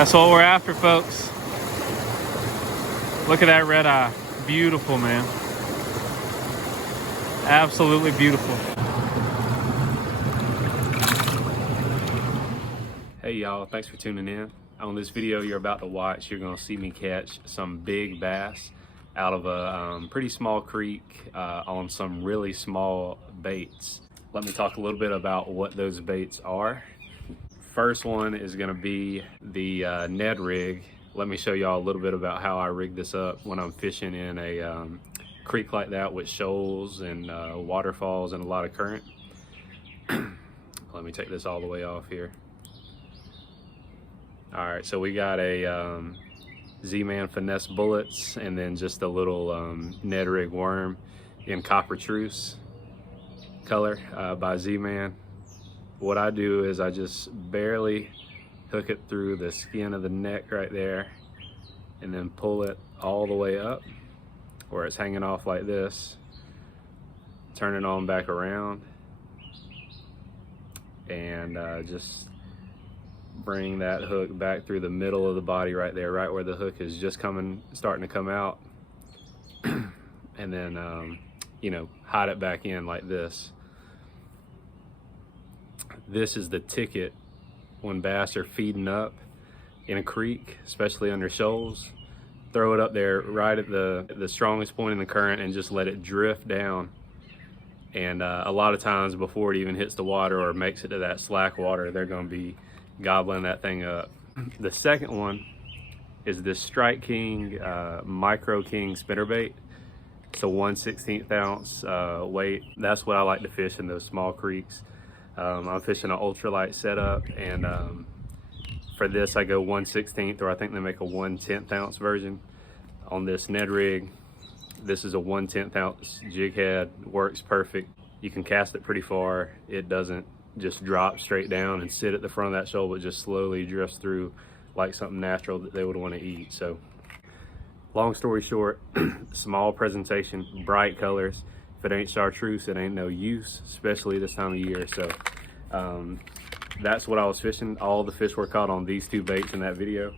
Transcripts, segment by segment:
That's what we're after, folks. Look at that red eye. Beautiful, man. Absolutely beautiful. Hey y'all, thanks for tuning in. On this video you're about to watch, you're gonna see me catch some big bass out of a pretty small creek on some really small baits. Let me talk a little bit about what those baits are. First one is gonna be the Ned rig. Let me show y'all a little bit about how I rig this up when I'm fishing in a creek like that with shoals and waterfalls and a lot of current. Let me take this all the way off here. All right, so we got a Z-Man Finesse bullets and then just a little Ned rig worm in copper truce color by Z-Man. What I do is I just barely hook it through the skin of the neck right there and then pull it all the way up where it's hanging off like this, turn it on back around, and just bring that hook back through the middle of the body right there, right where the hook is just starting to come out, and then you know, hide it back in like this. This is the ticket when bass are feeding up in a creek, especially under shoals. Throw it up there right at the strongest point in the current and just let it drift down. And a lot of times before it even hits the water or makes it to that slack water, they're gonna be gobbling that thing up. The second one is this Strike King Micro King spinnerbait. It's a 1/16 ounce weight. That's what I like to fish in those small creeks. I'm fishing an ultralight setup, and for this I go 1/16, or I think they make a 1/10 ounce version. On this Ned rig, this is a 1/10 ounce jig head. Works perfect. You can cast it pretty far. It doesn't just drop straight down and sit at the front of that shoal, but just slowly drifts through like something natural that they would want to eat. So long story short, small presentation, bright colors. If it ain't chartreuse, it ain't no use, especially this time of year. So that's what I was fishing. All the fish were caught on these two baits in that video.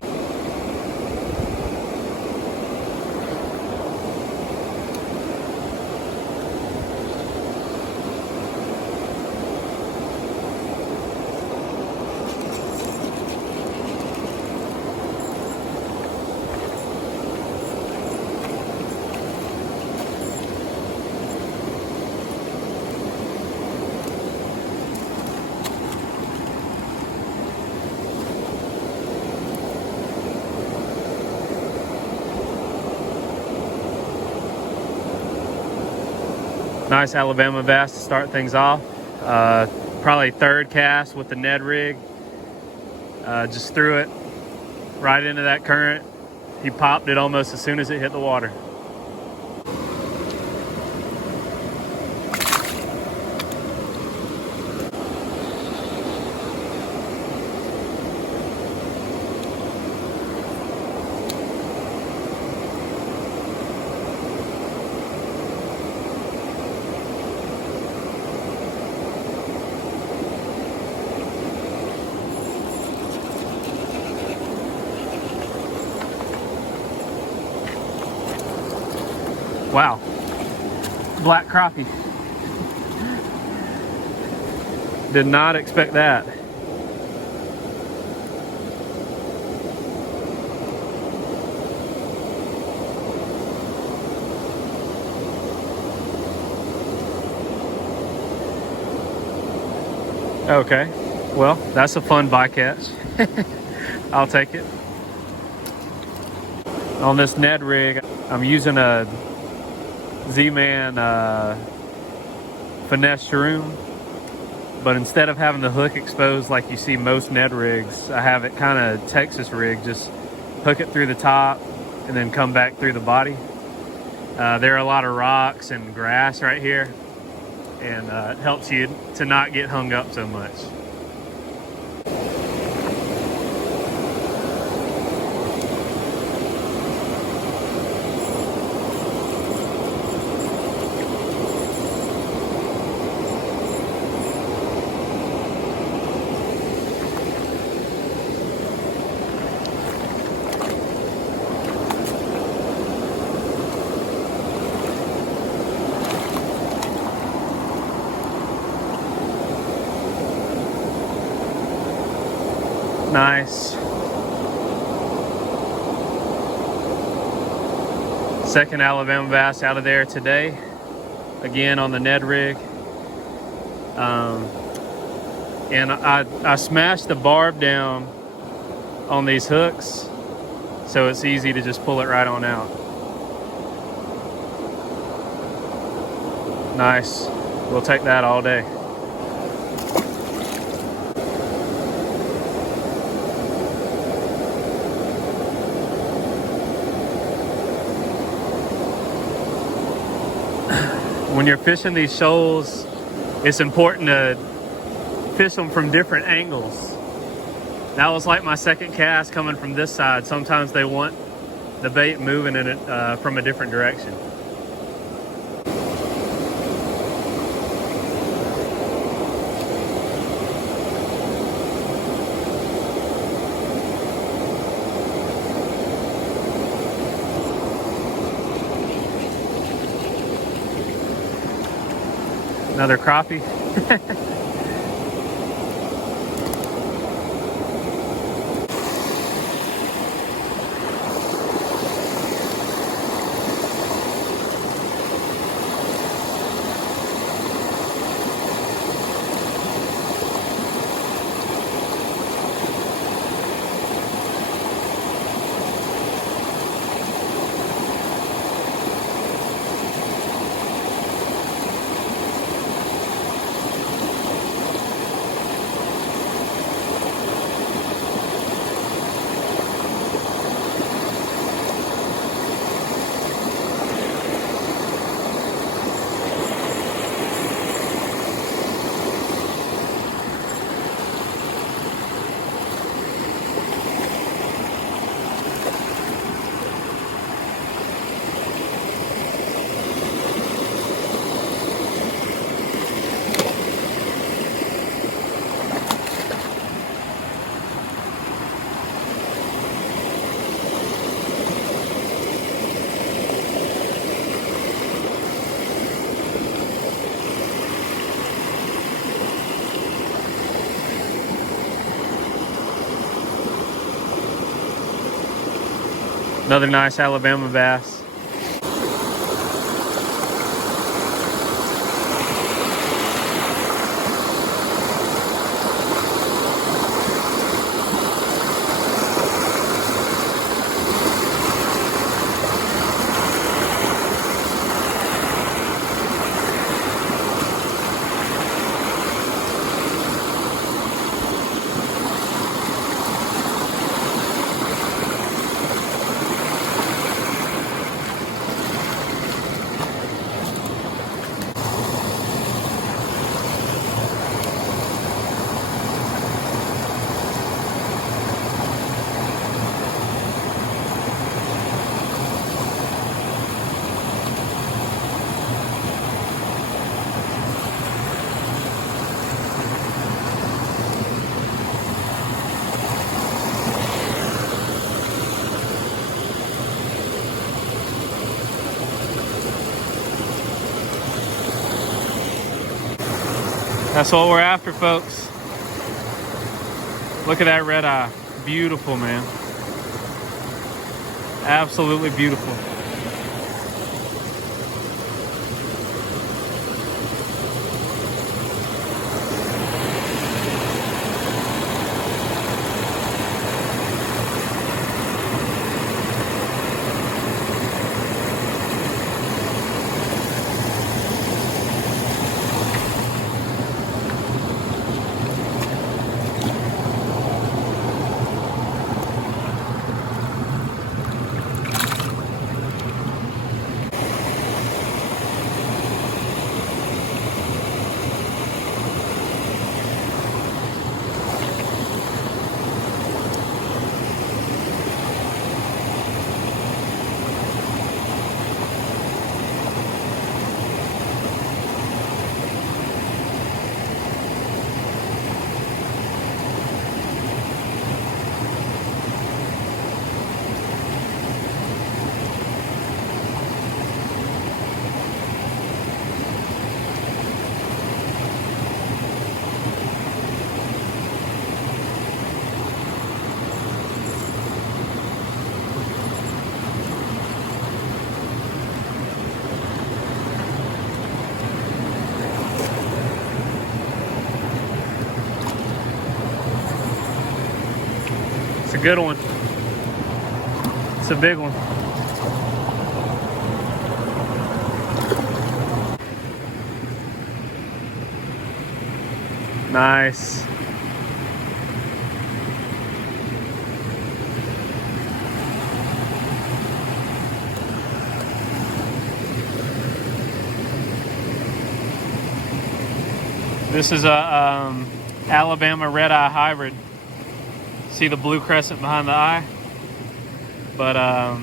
Nice Alabama bass to start things off. Probably third cast with the Ned rig. Just threw it right into that current. He popped it almost as soon as it hit the water. Wow, black crappie. Did not expect that. Okay, well, that's a fun bycatch. I'll take it. On this Ned rig, I'm using a Z-Man Finesse shroom, but instead of having the hook exposed like you see most Ned rigs, I have it kind of Texas rig, just hook it through the top and then come back through the body. There are a lot of rocks and grass right here, and it helps you to not get hung up so much. Nice. Second Alabama bass out of there today. Again on the Ned rig. And I smashed the barb down on these hooks, so it's easy to just pull it right on out. Nice. We'll take that all day. When you're fishing these shoals, it's important to fish them from different angles. That was like my second cast coming from this side. Sometimes they want the bait moving in it from a different direction. Another crappie. Another nice Alabama bass. That's what we're after, folks. Look at that red eye. Beautiful, man. Absolutely beautiful. It's a good one. It's a big one. Nice. This is a Alabama red-eye hybrid. See the blue crescent behind the eye? But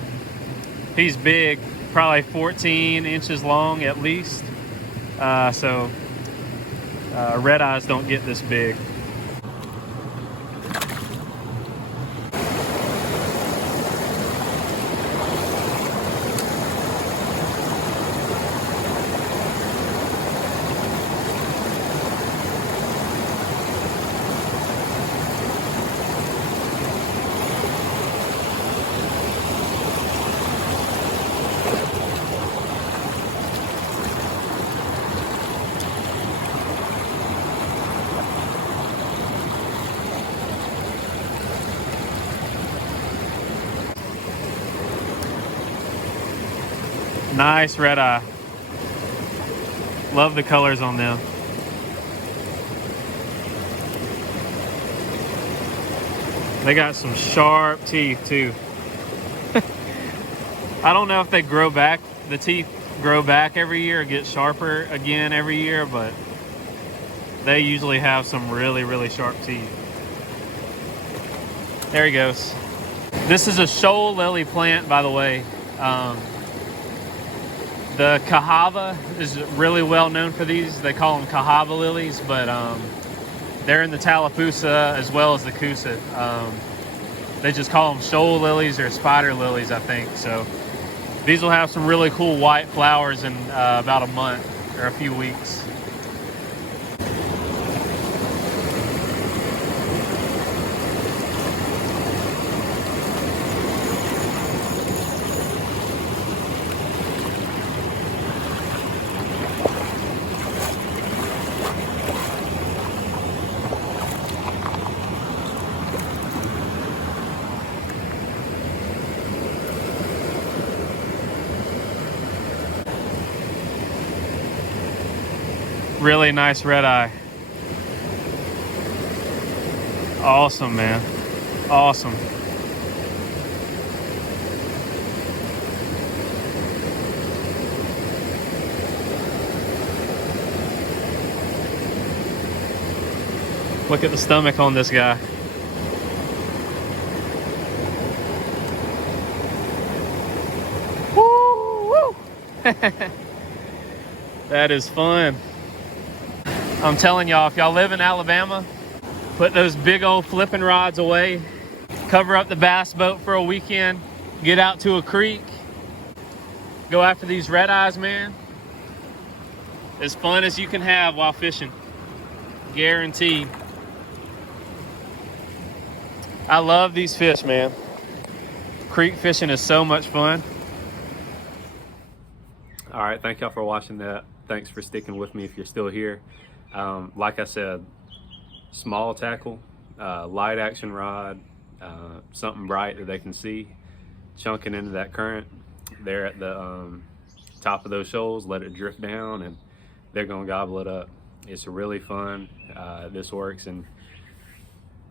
he's big, probably 14 inches long at least. So red eyes don't get this big. Nice red eye. Love the colors on them. They got some sharp teeth too. I don't know if they grow back, the teeth grow back every year or get sharper again every year, but they usually have some really, really sharp teeth. There he goes. This is a shoal lily plant, by the way. The Cahava is really well known for these. They call them Cahava lilies, but they're in the Tallapoosa as well as the Coosa. They just call them shoal lilies or spider lilies, I think. So these will have some really cool white flowers in about a month or a few weeks. Really nice red eye. Awesome, man. Awesome. Look at the stomach on this guy. Woo! Woo! That is fun. I'm telling y'all, if y'all live in Alabama, put those big old flipping rods away, cover up the bass boat for a weekend, get out to a creek, go after these red eyes, man. As fun as you can have while fishing. Guaranteed. I love these fish, man. Creek fishing is so much fun. All right, thank y'all for watching that. Thanks for sticking with me if you're still here. Like I said, small tackle, light action rod, something bright that they can see, chunking into that current. They're at the top of those shoals, let it drift down, and they're gonna gobble it up. It's really fun. This works, and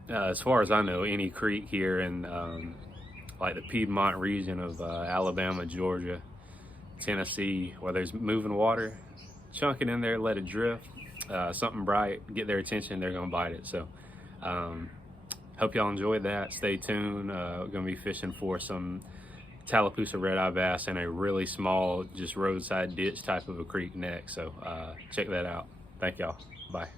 as far as I know, any creek here in like the Piedmont region of Alabama, Georgia, Tennessee, where there's moving water, chunk it in there, let it drift. Something bright, get their attention, they're gonna bite it. So hope y'all enjoyed that. Stay tuned. We're gonna be fishing for some Tallapoosa red-eye bass in a really small, just roadside ditch type of a creek next. So check that out. Thank y'all. Bye.